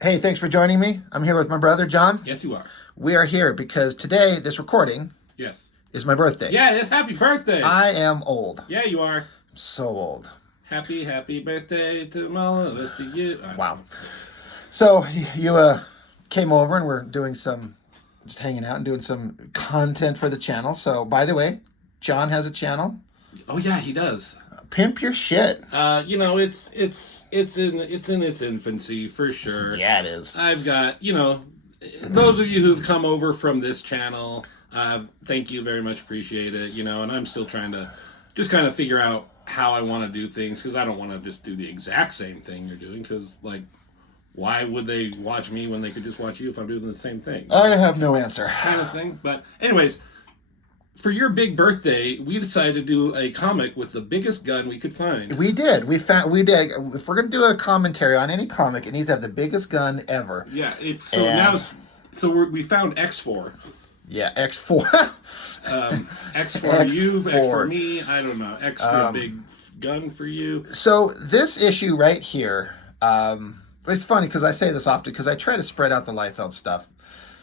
Hey, thanks for joining me. I'm here with my brother, John. Yes, you are. We are here because today, this recording, Yes. is my birthday. Yeah, it's happy birthday. I am old. Yeah, you are. So old. Happy birthday to Melissa, to you. I don't Wow. know. So, you came over and we're doing some, just hanging out and doing some content for the channel. So, by the way, John has a channel. Oh yeah, he does. Pimp your shit. It's in its infancy for sure. Yeah, it is. I've got those of you who've come over from this channel. Thank you very much, appreciate it. And I'm still trying to just kind of figure out how I want to do things because I don't want to just do the exact same thing you're doing because why would they watch me when they could just watch you if I'm doing the same thing? I have no answer. Kind of thing. But anyways, for your big birthday, we decided to do a comic with the biggest gun we could find. We did. We did. If we're going to do a commentary on any comic, it needs to have the biggest gun ever. Yeah, it's so And- now. We found X4. Yeah, X4. X for you, X for X4. me. I don't know. X for a big gun for you. So this issue right here, it's funny because I say this often because I try to spread out the Liefeld stuff.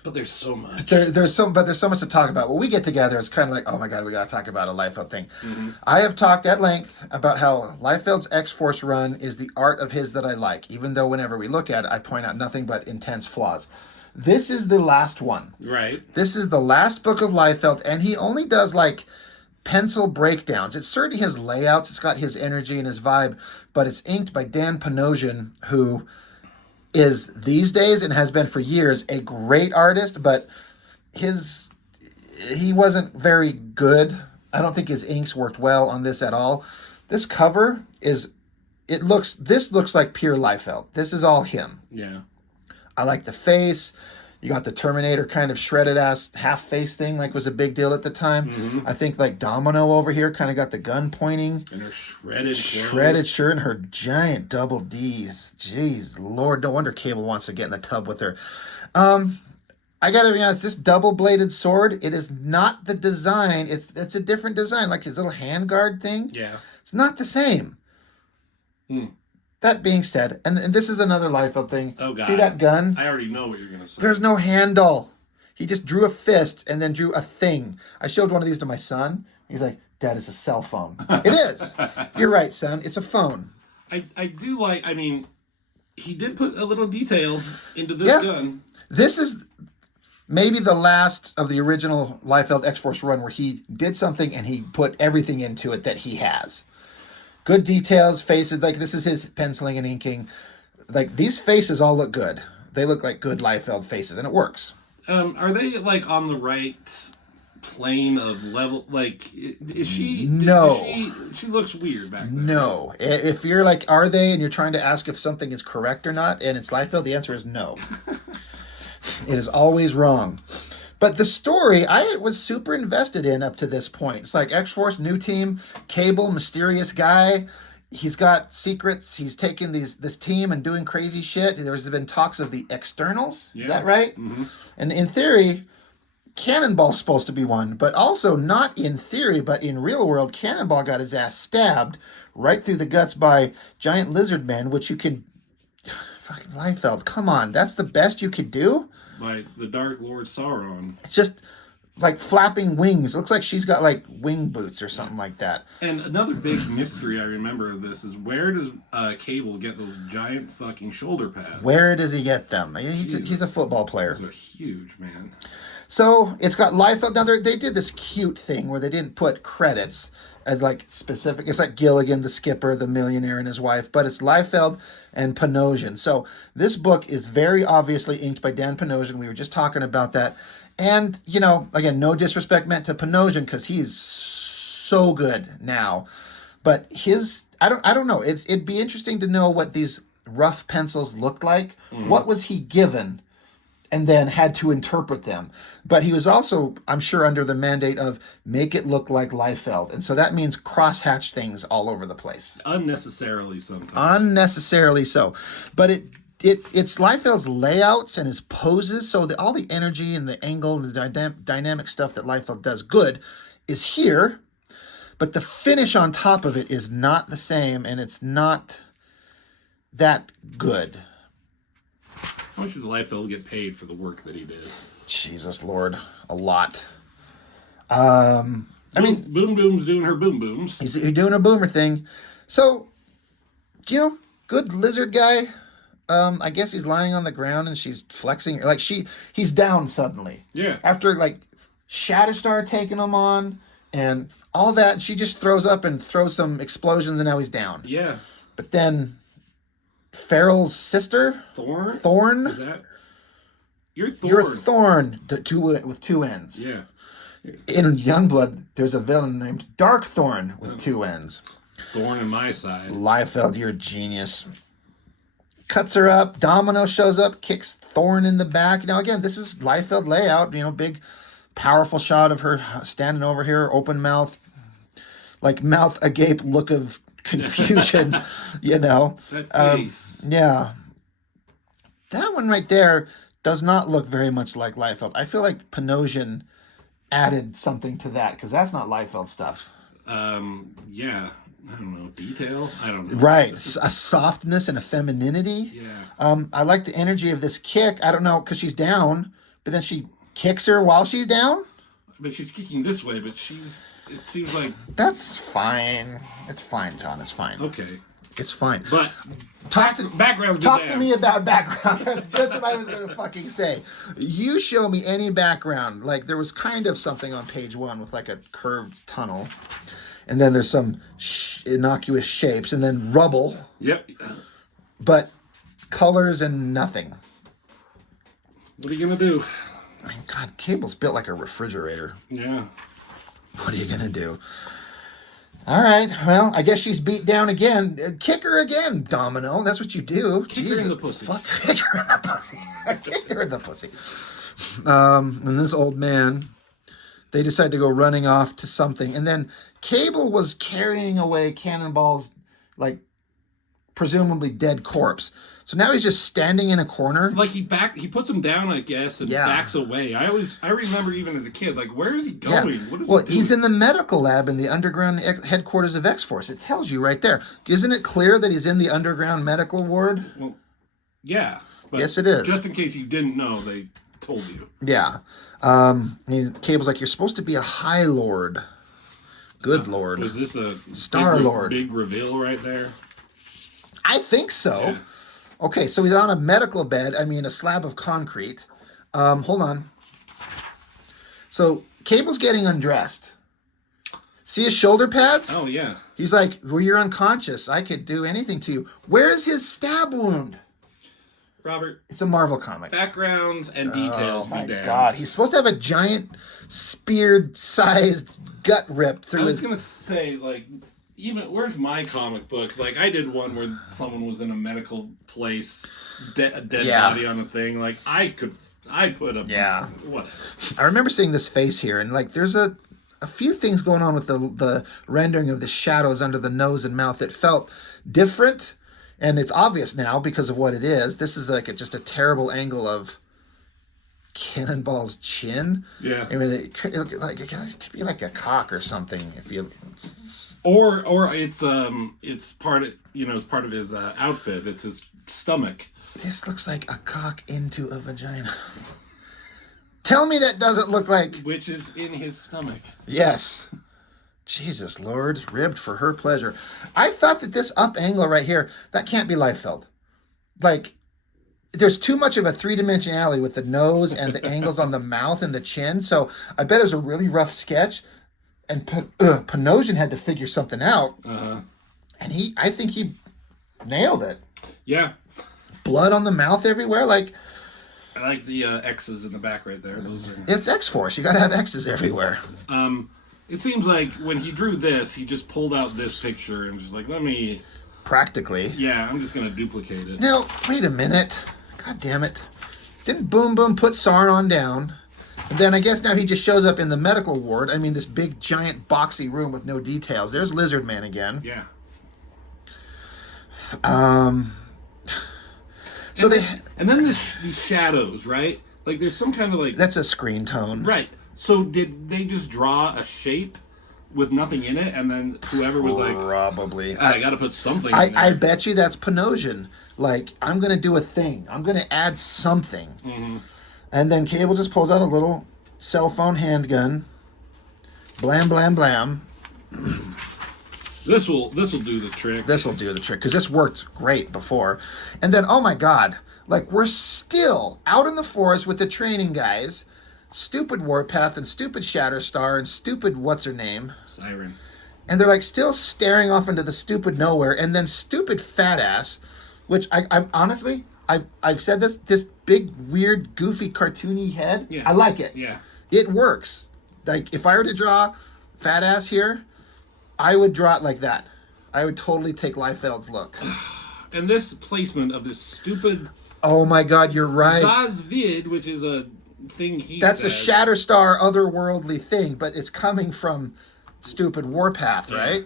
But there's so much. There's so much to talk about. When we get together, it's kind of like, oh my god, we got to talk about a Liefeld thing. I have talked at length about how Liefeld's Xforce run is the art of his that I like, even though whenever we look at it, I point out nothing but intense flaws. This is the last one. Right. This is the last book of Liefeld, and he only does like pencil breakdowns. It's certainly his layouts, it's got his energy and his vibe, but it's inked by Dan Panosian, who is these days and has been for years a great artist, but he wasn't very good. I don't think his inks worked well on this at all. This cover this looks like pure Liefeld. This is all him. Yeah. I like the face. You got the Terminator kind of shredded ass half face thing, like was a big deal at the time. I think like Domino over here kind of got the gun pointing. And her shredded Shirt and her giant double D's. Jeez, Lord, no wonder Cable wants to get in the tub with her. I gotta be honest, this double-bladed sword, it is not the design. It's a different design, like his little handguard thing. Yeah. It's not the same. That being said, and this is another Liefeld thing. Oh, God. See that gun? I already know what you're gonna say. There's no handle. He just drew a fist and then drew a thing. I showed one of these to my son. He's like, Dad, it's a cell phone. It is. You're right, son. It's a phone. I do like. I mean, he did put a little detail into this Yeah. gun. This is maybe the last of the original Liefeld X-Force run where he did something and he put everything into it that he has. Good details, faces, like this is his penciling and inking. Like these faces all look good. They look like good Liefeld faces, and it works. Are they like on the right plane of level? Like, is she? No. She looks weird back there. No. If you're like, are they, and you're trying to ask if something is correct or not, and it's Liefeld, the answer is no. It is always wrong. But the story, I was super invested in up to this point. It's like X-Force, new team, Cable, mysterious guy. He's got secrets. He's taken this team and doing crazy shit. There's been talks of the externals. Is that right? And in theory, Cannonball's supposed to be one. But also not in theory, but in real world, Cannonball got his ass stabbed right through the guts by giant lizard men, which you can... Fucking Liefeld, come on. That's the best you could do? By the Dark Lord Sauron. It's just like flapping wings. It looks like she's got like wing boots or something like that. And another big mystery I remember of this is where does Cable get those giant fucking shoulder pads? Where does he get them? He's a football player. Those are huge, man. So it's got Liefeld. Now they did this cute thing where they didn't put credits as like specific. It's like Gilligan, the skipper, the millionaire, and his wife, but it's Liefeld and Panosian. So this book is very obviously inked by Dan Panosian. We were just talking about that. And, again, no disrespect meant to Panosian because he's so good now. But I don't know. It'd be interesting to know what these rough pencils looked like. What was he given? And then had to interpret them. But he was also, I'm sure, under the mandate of make it look like Liefeld. And so that means crosshatch things all over the place. Unnecessarily sometimes. Unnecessarily so. But it's Liefeld's layouts and his poses. So all the energy and the angle and the dynamic stuff that Liefeld does good is here. But the finish on top of it is not the same. And it's not that good. How much did Liefeld get paid for the work that he did? Jesus Lord, a lot. I mean, Boom Boom's doing her boom booms. He's doing a boomer thing. So, good lizard guy. I guess he's lying on the ground and she's flexing. Like he's down suddenly. Yeah. After like Shatterstar taking him on and all that, she just throws up and throws some explosions and now he's down. Yeah. But then Farrell's sister, Thorn. Is that? You're Thorn. You're Thorn with two N's. Yeah. In Youngblood, there's a villain named Dark Thorn with two N's. Thorn on my side. Liefeld, you're a genius. Cuts her up. Domino shows up, kicks Thorn in the back. Now, again, this is Liefeld layout. Big, powerful shot of her standing over here, open mouth, like mouth agape look of confusion, That face. Yeah. That one right there does not look very much like Liefeld. I feel like Panosian added something to that because that's not Liefeld stuff. Yeah. I don't know. Detail? I don't know. Right. A softness and a femininity. Yeah. I like the energy of this kick. I don't know because she's down, but then she kicks her while she's down. But she's kicking this way, but it seems like... That's fine. It's fine, John. It's fine. Okay. It's fine. But background. Talk to me about background. That's just what I was going to fucking say. You show me any background. Like there was kind of something on page 1 with like a curved tunnel. And then there's some innocuous shapes and then rubble. Yep. But colors and nothing. What are you going to do? I mean, God, Cable's built like a refrigerator. Yeah. What are you going to do? All right. Well, I guess she's beat down again. Kick her again, Domino. That's what you do. Kick her in the pussy. Fuck, kick her in the pussy. I kicked her in the pussy. And this old man, they decide to go running off to something. And then Cable was carrying away Cannonball's, like, presumably dead corpse. So now he's just standing in a corner. Like he puts him down, I guess, and backs away. I remember even as a kid, like, where is he going? Yeah. What is well, he doing? He's in the medical lab in the underground headquarters of Xforce. It tells you right there. Isn't it clear that he's in the underground medical ward? Well, yeah. But yes, it is. Just in case you didn't know, they told you. Yeah. Cable's like, you're supposed to be a High Lord. Good Lord. Was this a Star Lord? Big reveal right there? I think so. Yeah. Okay, so he's on a medical bed. A slab of concrete. Hold on. So Cable's getting undressed. See his shoulder pads? Oh, yeah. He's like, well, you're unconscious. I could do anything to you. Where's his stab wound? Robert. It's a Marvel comic. Backgrounds and details. Oh, my damned. God. He's supposed to have a giant speared-sized gut rip through I was his... going to say, like... Even where's my comic book? Like I did one where someone was in a medical place, a dead body on a thing. Like I put a whatever. I remember seeing this face here, and like there's a few things going on with the rendering of the shadows under the nose and mouth that felt different, and it's obvious now because of what it is. This is like just a terrible angle of Cannonball's chin. Yeah, it could be like a cock or something if you. Or it's part of his outfit. It's his stomach. This looks like a cock into a vagina. Tell me that doesn't look like... Which is in his stomach. Yes. Jesus Lord, ribbed for her pleasure. I thought that this up angle right here, that can't be Liefeld. Like, there's too much of a three-dimensionality with the nose and the angles on the mouth and the chin, so I bet it was a really rough sketch. And Panosian had to figure something out. Uh-huh. And I think he nailed it. Yeah. Blood on the mouth everywhere. Like, I like the X's in the back right there. Those are... It's Xforce. You got to have X's everywhere. It seems like when he drew this, he just pulled out this picture and just like, let me... Practically. Yeah, I'm just going to duplicate it. Now, wait a minute. God damn it. Didn't Boom Boom put Sauron down? And then I guess now he just shows up in the medical ward. This big, giant, boxy room with no details. There's Lizard Man again. Yeah. So and then these shadows, right? Like there's some kind of like... That's a screen tone. Right. So did they just draw a shape with nothing in it, and then whoever was like, Probably. I got to put something in there. I bet you that's Panosian. Like, I'm going to do a thing. I'm going to add something. Mm-hmm. And then Cable just pulls out a little cell phone handgun. Blam, blam, blam. This will do the trick. This will do the trick, because this worked great before. And then, oh my God, like, we're still out in the forest with the training guys. Stupid Warpath and stupid Shatterstar and stupid what's-her-name. Siren. And they're, like, still staring off into the stupid nowhere. And then stupid fat ass, which I'm honestly, I've said this big, weird, goofy, cartoony head, Yeah. I like it. Yeah. It works. Like, if I were to draw fat ass here, I would draw it like that. I would totally take Liefeld's look. And this placement of this stupid... Oh my God, you're right. Zazvid, which is a thing he That's says. a Shatterstar otherworldly thing, but it's coming from stupid Warpath, right?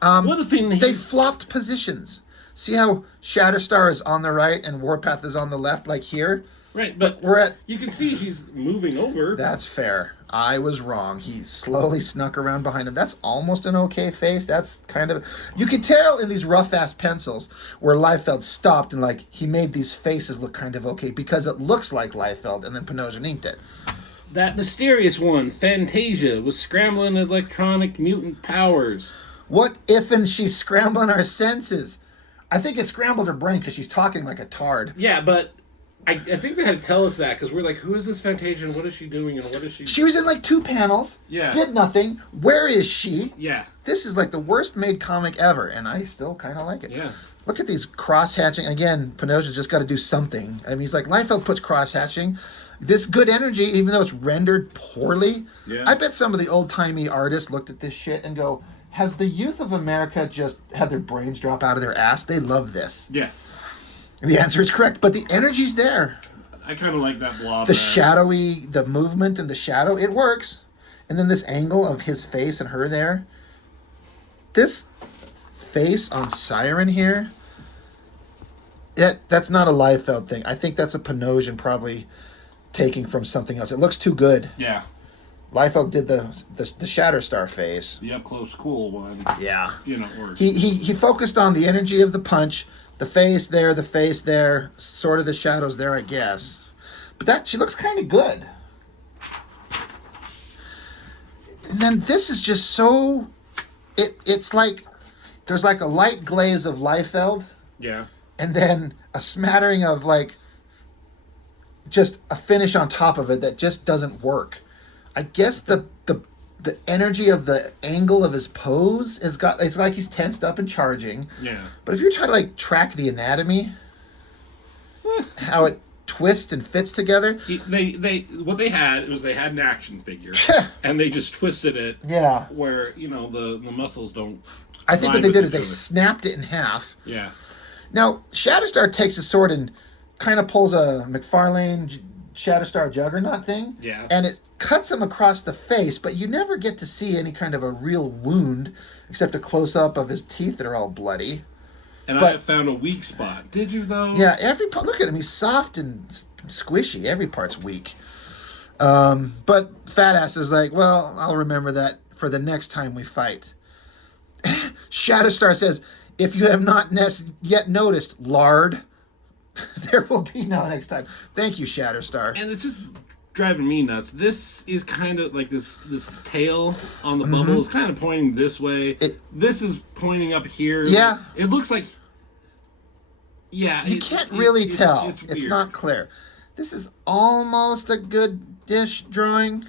What if They flopped positions. See how Shatterstar is on the right and Warpath is on the left, like here? Right, but We're at... you can see he's moving over. That's fair. I was wrong. He slowly snuck around behind him. That's almost an okay face. That's kind of... You can tell in these rough-ass pencils where Liefeld stopped and, like, he made these faces look kind of okay because it looks like Liefeld, and then Panosian inked it. That mysterious one, Fantasia, was scrambling electronic mutant powers. What if and she's scrambling our senses? I think it scrambled her brain because she's talking like a tard. Yeah, but I think they had to tell us that because we're like, who is this Fantasia and what is she doing and what is she... She was in like 2 panels. Yeah. Did nothing. Where is she? Yeah. This is like the worst made comic ever, and I still kind of like it. Yeah. Look at these cross-hatching. Again, Panosia's just got to do something. I mean, he's like, Liefeld puts cross-hatching. This good energy, even though it's rendered poorly, Yeah. I bet some of the old-timey artists looked at this shit and go, has the youth of America just had their brains drop out of their ass? They love this. Yes. And the answer is correct, but the energy's there. I kind of like that blob. The shadowy, the movement and the shadow, it works. And then this angle of his face and her there. This face on Siren here, that's not a Liefeld thing. I think that's a Panosian probably taking from something else. It looks too good. Yeah. Liefeld did the Shatterstar face. The up close cool one. Yeah. You know, or He focused on the energy of the punch, the face there, sort of the shadows there, I guess. But she looks kind of good. And then this is just so... It's like... There's like a light glaze of Liefeld. yeah. And then a smattering of like... Just a finish on top of it that just doesn't work. I guess the energy of the angle of his pose it's like he's tensed up and charging. Yeah. But if you're trying to like track the anatomy, how it twists and fits together. They had an action figure and they just twisted it. Yeah. Where, you know, the muscles don't. I think what they did is they snapped it in half. Yeah. Now, Shatterstar takes a sword and kind of pulls a McFarlane Shatterstar Juggernaut thing. Yeah. And it cuts him across the face, but you never get to see any kind of a real wound except a close-up of his teeth that are all bloody. And I found a weak spot. Did you, though? Yeah, every part. Look at him. He's soft and squishy. Every part's weak. But Fat Ass is like, well, I'll remember that for the next time we fight. Shatterstar says, if you have not yet noticed, lard, there will be no next time. Thank you, Shatterstar. And it's just driving me nuts. This is kind of like this tail on the bubble is kind of pointing this way. This is pointing up here. Yeah. It looks like... Yeah. You can't really tell. It's It's weird. not clear. This is almost a good-ish drawing.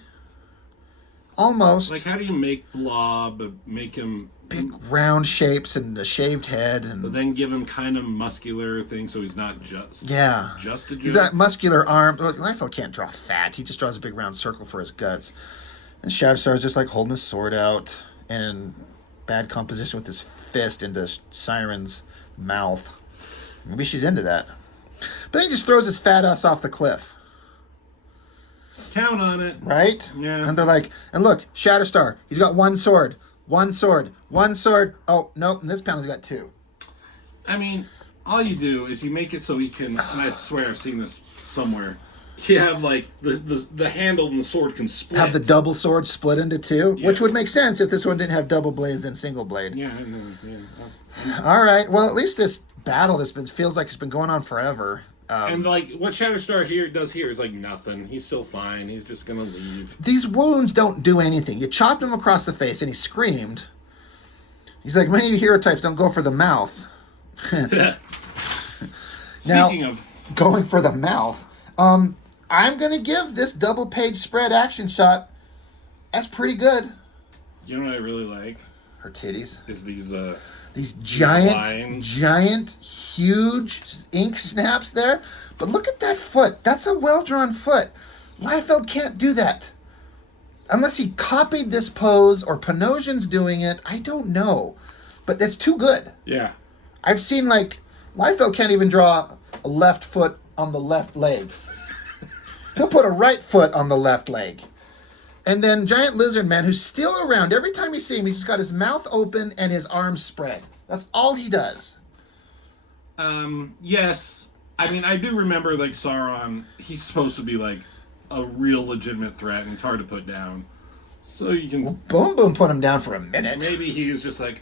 Almost. Like, how do you make Blob, make him... Big round shapes and a shaved head. But And then give him kind of muscular thing so he's not just... yeah. Just a He's joke. got muscular arms. Well, Liefeld can't draw fat. He just draws a big round circle for his guts. And Shatterstar is just like holding his sword out and bad composition with his fist into Siren's mouth. Maybe she's into that. But then he just throws his fat ass off the cliff. Count on it. Right? Yeah. And they're like, and look, Shatterstar, he's got one sword. One sword. One sword. Oh, nope. In this panel, he's got 2. I mean, all you do is you make it so he can... And I swear I've seen this somewhere. You have like the handle and the sword can split. Have the double sword split into two, Yeah. which would make sense if this one didn't have double blades and single blade. Yeah, I know. Yeah. All right. Well, at least this battle feels like it's been going on forever. And like what Shatterstar does here is like nothing. He's still fine. He's just gonna leave. These wounds don't do anything. You chopped him across the face and he screamed. He's like, many hero types don't go for the mouth. Speaking of going for the mouth, I'm going to give this double page spread action shot. That's pretty good. You know what I really like? Her titties. Is These giant, lines. huge ink snaps there. But look at that foot. That's a well-drawn foot. Liefeld can't do that. Unless he copied this pose or Panosian's doing it. I don't know. But that's too good. Yeah. I've seen, like, Liefeld can't even draw a left foot on the left leg. He'll put a right foot on the left leg. And then Giant Lizard Man, who's still around. Every time you see him, he's just got his mouth open and his arms spread. That's all he does. Yes. I mean, I do remember, like, Sauron, he's supposed to be, like, a real legitimate threat, and it's hard to put down. So you can... Well, Boom Boom put him down for a minute. Maybe he was just like,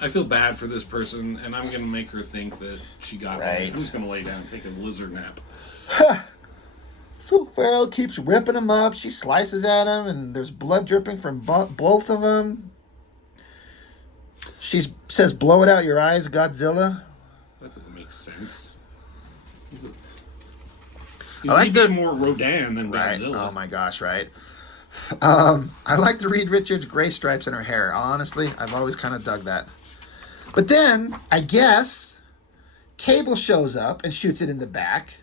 I feel bad for this person, and I'm going to make her think that she got me. I'm just going to lay down and take a lizard nap. So Farrell keeps ripping him up. She slices at him, and there's blood dripping from both of them. She says, blow it out your eyes, Godzilla. That doesn't make sense. I like the more Rodin than right. Godzilla. Oh my gosh, right. I like the Reed Richards gray stripes in her hair. Honestly, I've always kind of dug that. But then, I guess, Cable shows up and shoots it in the back.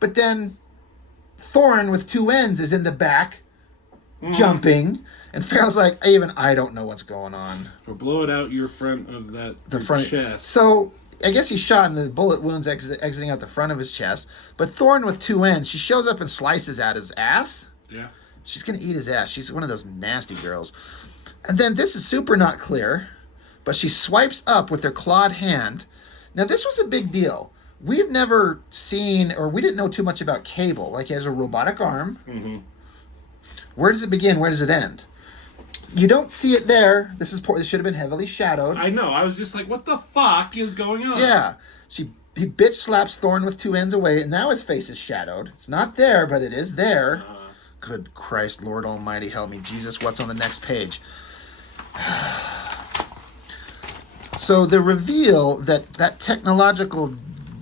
But then Thorn with two ends is in the back, jumping. And Farrell's like, even I don't know what's going on. Or blow it out your front of the front chest. So I guess he's shot and the bullet wounds exiting out the front of his chest. But Thorn with two ends, she shows up and slices at his ass. Yeah. She's going to eat his ass. She's one of those nasty girls. And then this is super not clear, but she swipes up with her clawed hand. Now, this was a big deal. We've never seen, or we didn't know too much about Cable. Like, he has a robotic arm. Mm-hmm. Where does it begin? Where does it end? You don't see it there. This should have been heavily shadowed. I know. I was just like, what the fuck is going on? Yeah. He bitch slaps Thorn with two ends away, and now his face is shadowed. It's not there, but it is there. Good Christ, Lord Almighty, help me. Jesus, what's on the next page? So the reveal that technological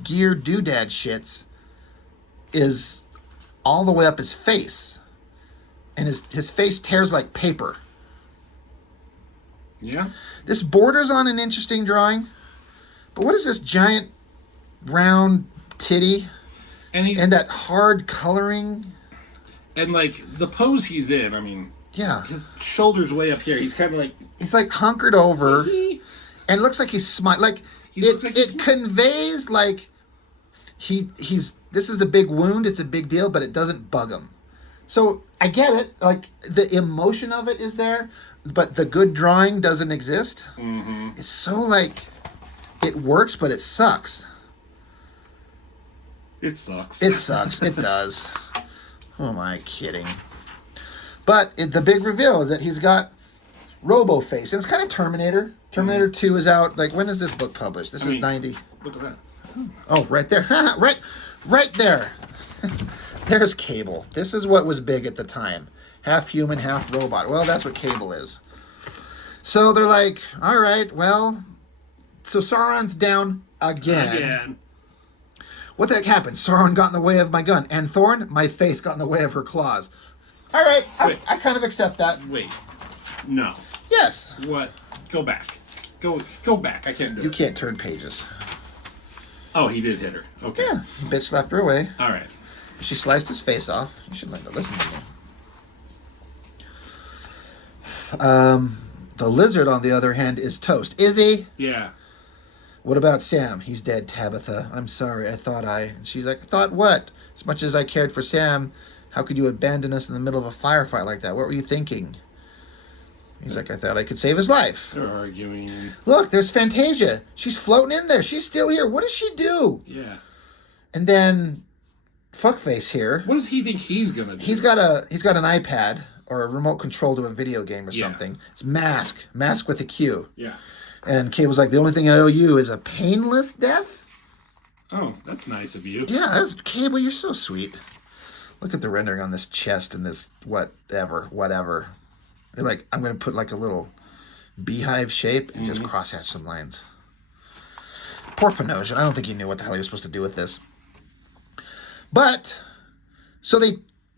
gear doodad shits is all the way up his face. And his face tears like paper. Yeah? This borders on an interesting drawing. But what is this giant round titty? And that hard coloring? And, like, the pose he's in, I mean... Yeah. His shoulder's way up here. He's kind of like... He's, like, hunkered over. And it looks like he's smiling. Like, it conveys, like, he's... This is a big wound. It's a big deal, but it doesn't bug him. So, I get it. Like, the emotion of it is there, but the good drawing doesn't exist. Mm-hmm. It's so, like... It works, but it sucks. It sucks. It sucks. It does. Who am I kidding? But the big reveal is that he's got Robo Face. And it's kind of Terminator. Terminator 2 is out. Like, when is this book published? This is 90. Look at that. Oh, right there. right there. There's Cable. This is what was big at the time. Half human, half robot. Well, that's what Cable is. So they're like, all right, well... So Sauron's down again. What the heck happened? Sauron got in the way of my gun. And Thorn, my face got in the way of her claws. All right, I kind of accept that. Wait. No. Yes. What? Go back. Go back. I can't do it. You can't turn pages. Oh, he did hit her. Okay. Yeah. Bitch slapped her away. All right. She sliced his face off. You should learn to listen to me. The lizard, on the other hand, is toast. Is he? Yeah. What about Sam? He's dead, Tabitha. I'm sorry. I thought And she's like, thought what? As much as I cared for Sam, how could you abandon us in the middle of a firefight like that? What were you thinking? He's like, I thought I could save his life. They're arguing. Look, there's Fantasia. She's floating in there. She's still here. What does she do? Yeah. And then fuckface here. What does he think he's gonna do? He's got an iPad or a remote control to a video game or Yeah. something. It's Mask with a Q. Yeah. And Cable's like, the only thing I owe you is a painless death. Oh, that's nice of you. Yeah, that's Cable. You're so sweet. Look at the rendering on this chest and this whatever. They're like, I'm gonna put like a little beehive shape and just crosshatch some lines. Poor Panosian. I don't think he knew what the hell he was supposed to do with this. But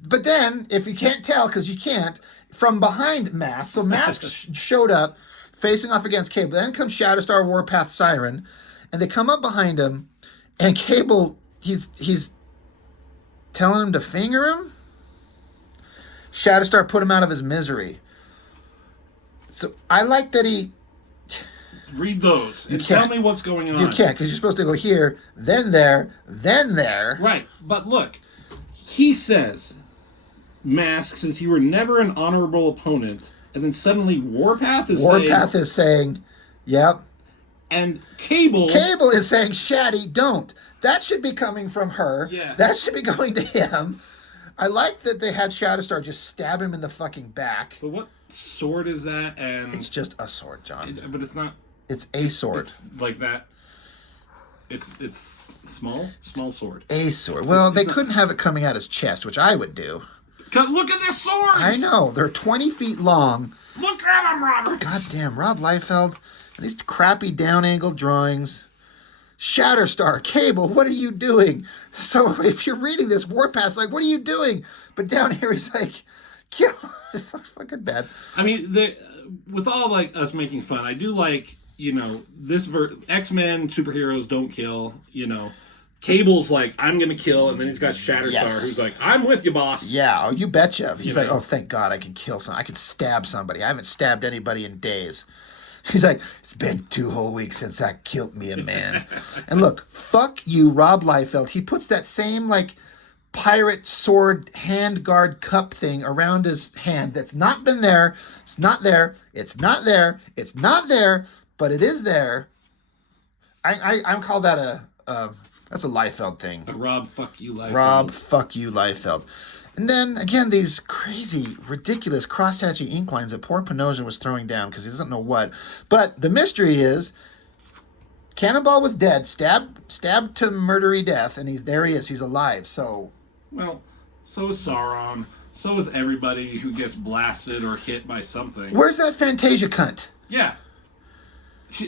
then, if you can't tell, because you can't, from behind Mask, so Mask showed up, facing off against Cable. Then comes Shatterstar, Warpath, Siren, and they come up behind him, and Cable, he's telling him to finger him? Shatterstar put him out of his misery. So I like that he... Read those and tell me what's going on. You can't, because you're supposed to go here, then there, then there. Right, but look, he says, Mask, since you were never an honorable opponent, and then suddenly Warpath is saying, yep. And Cable is saying, Shatty, don't. That should be coming from her. Yeah. That should be going to him. I like that they had Shatterstar just stab him in the fucking back. But what sword is that? And it's just a sword, John. But it's not. It's a sword. It's like that. It's small sword. A sword. Well, they couldn't have it coming out his chest, which I would do. Look at this sword. I know. They're 20 feet long. Look at them, Robert. Goddamn, Rob Liefeld. These crappy down-angled drawings. Shatterstar, Cable, what are you doing? So if you're reading this, Warpath's like, what are you doing? But down here he's like, kill. It's fucking bad. I mean, with all like us making fun, I do like, this X-Men superheroes don't kill, Cable's like, I'm going to kill, and then he's got Shatterstar, who's like, I'm with you, boss. Yeah, oh, you betcha. He's like, oh, thank God I can kill I can stab somebody. I haven't stabbed anybody in days. He's like, it's been 2 whole weeks since I killed me a man. And look, fuck you, Rob Liefeld. He puts that same, like, pirate sword handguard cup thing around his hand that's not been there. It's not there. It's not there. It's not there. But it is there. I'm called that that's a Liefeld thing. A Rob, fuck you, Liefeld. Rob, fuck you, Liefeld. And then, again, these crazy, ridiculous cross-hatching ink lines that poor Panosian was throwing down because he doesn't know what. But the mystery is, Cannonball was dead, stabbed to murdery death, and there he is. He's alive, so... Well, so is Sauron. So is everybody who gets blasted or hit by something. Where's that Fantasia cunt? Yeah.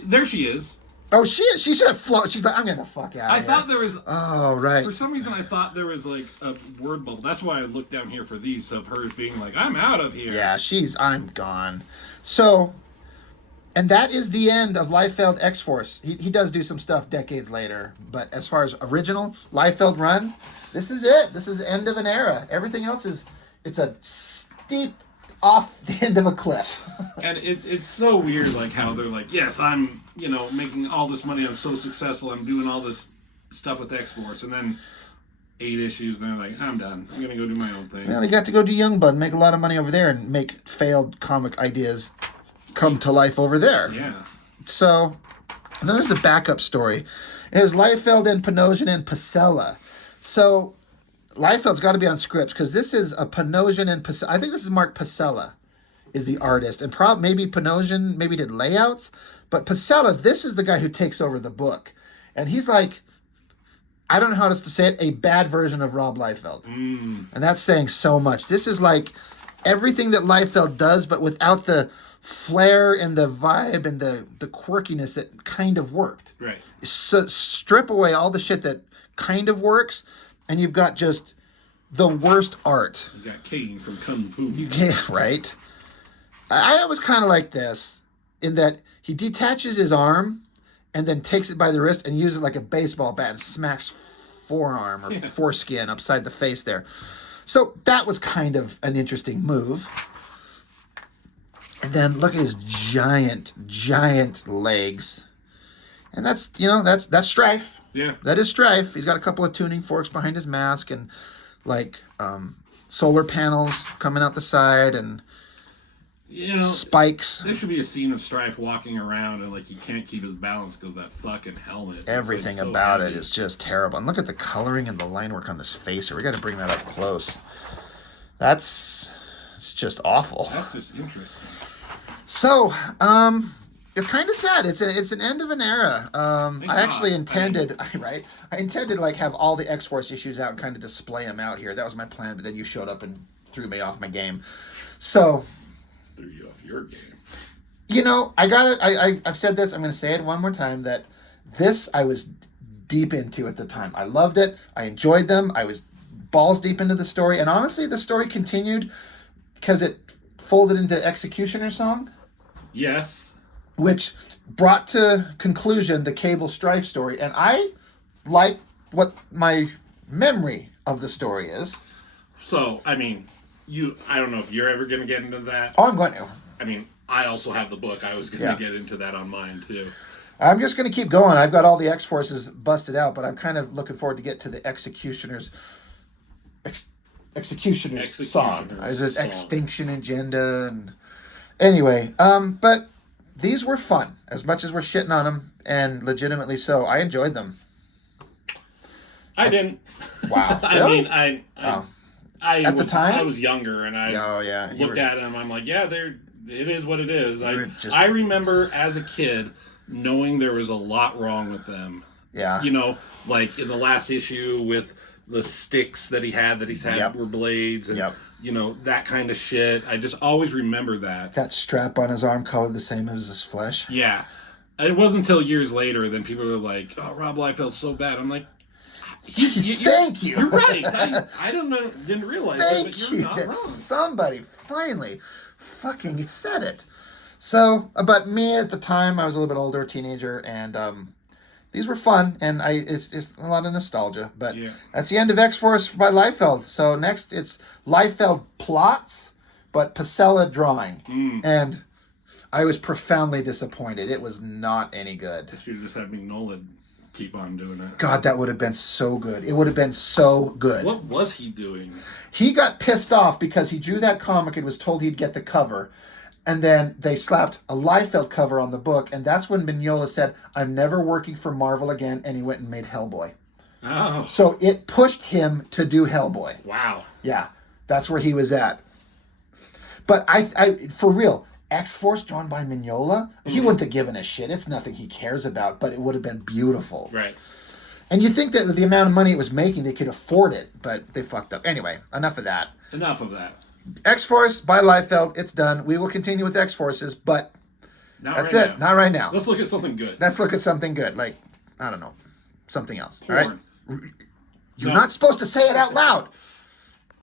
There she is. Oh, she is. She should have flown. She's like, I'm getting the fuck out of here. I thought there was... Oh, right. For some reason, I thought there was, like, a word bubble. That's why I looked down here for these, of hers being like, I'm out of here. Yeah, I'm gone. So, and that is the end of Liefeld Xforce. He does do some stuff decades later, but as far as original Liefeld run, this is it. This is the end of an era. Everything else it's a steep off the end of a cliff. And it's so weird, like, how they're like, yes, I'm, making all this money, I'm so successful, I'm doing all this stuff with Xforce, and then 8 issues, and they're like, I'm done. I'm going to go do my own thing. Well, they got to go do Youngblood and make a lot of money over there and make failed comic ideas come to life over there. Yeah. So, and then there's a backup story. It has Liefeld and Panosian and Pasella. So, Liefeld's got to be on scripts because this is a Panosian and Pasella. I think this is Mark Pasella is the artist. And maybe Panosian maybe did layouts. But Pasella, this is the guy who takes over the book. And he's like, I don't know how to say it, a bad version of Rob Liefeld. And that's saying so much. This is like everything that Liefeld does, but without the flair and the vibe and the quirkiness that kind of worked. Right. So strip away all the shit that kind of works, and you've got just the worst art. You got Kane from Kung Fu. Yeah, right. I was kind of like this, in that he detaches his arm and then takes it by the wrist and uses it like a baseball bat and smacks forearm or foreskin upside the face there. So that was kind of an interesting move. And then look at his giant legs. And that's Strife. Yeah. That is Strife. He's got a couple of tuning forks behind his mask and, like, solar panels coming out the side. And, You know, spikes. there should be a scene of Strife walking around and like he can't keep his balance because that fucking helmet. Everything so about heavy. it is just terrible. And look at the coloring and the line work on this facer. We got to bring that up close. It's just awful. That's just interesting. So, it's kind of sad. It's an end of an era. I actually intended, right? I intended like have all the Xforce issues out and kind of display them out here. That was my plan, but then you showed up and threw me off my game. So, threw you off your game. You know, I've said this. I'm going to say it one more time that this I was deep into at the time. I loved it. I enjoyed them. I was balls deep into the story, and honestly, the story continued because it folded into Executioner Song. Yes. Which brought to conclusion the Cable Strife story. And I like what my memory of the story is. So, I mean, I don't know if you're ever going to get into that. Oh, I'm going to. I mean, I also have the book. I was going to get into that on mine, too. I'm just going to keep going. I've got all the X-Forces busted out, but I'm kind of looking forward to get to the Executioner's song. There's Extinction Agenda. And anyway, but these were fun. As much as we're shitting on them, and legitimately so, I enjoyed them. I didn't. Wow. Really? I mean, at the time? I was younger, and I looked at them. I'm like, yeah, it is what it is. I remember as a kid knowing there was a lot wrong with them. Yeah. You know, like in the last issue with the sticks that he's had were blades and, you know, that kind of shit. I just always remember that. That strap on his arm colored the same as his flesh. Yeah. It wasn't until years later then people were like, oh, Rob Liefeld's so bad. I'm like, thank you. You're right. I don't know, didn't realize thank it, but you're not that wrong. Somebody finally fucking said it. So, but me at the time, I was a little bit older, teenager, and these were fun, and it's a lot of nostalgia. But that's the end of X-Force by Liefeld. So next, it's Liefeld plots, but Pacella drawing, and I was profoundly disappointed. It was not any good. You should just have Mignola keep on doing it. God, that would have been so good. It would have been so good. What was he doing? He got pissed off because he drew that comic and was told he'd get the cover. And then they slapped a Liefeld cover on the book, and that's when Mignola said, I'm never working for Marvel again, and he went and made Hellboy. Oh. So it pushed him to do Hellboy. Wow. Yeah, that's where he was at. But I for real, X-Force drawn by Mignola, he wouldn't have given a shit. It's nothing he cares about, but it would have been beautiful. Right. And you think that with the amount of money it was making, they could afford it, but they fucked up. Anyway, enough of that. Enough of that. X-Force by Liefeld, it's done. We will continue with X-Forces, but that's right it. Not right now. Let's look at something good. Let's look at something good, like, I don't know, something else. Porn. All right? You're not supposed to say it out loud.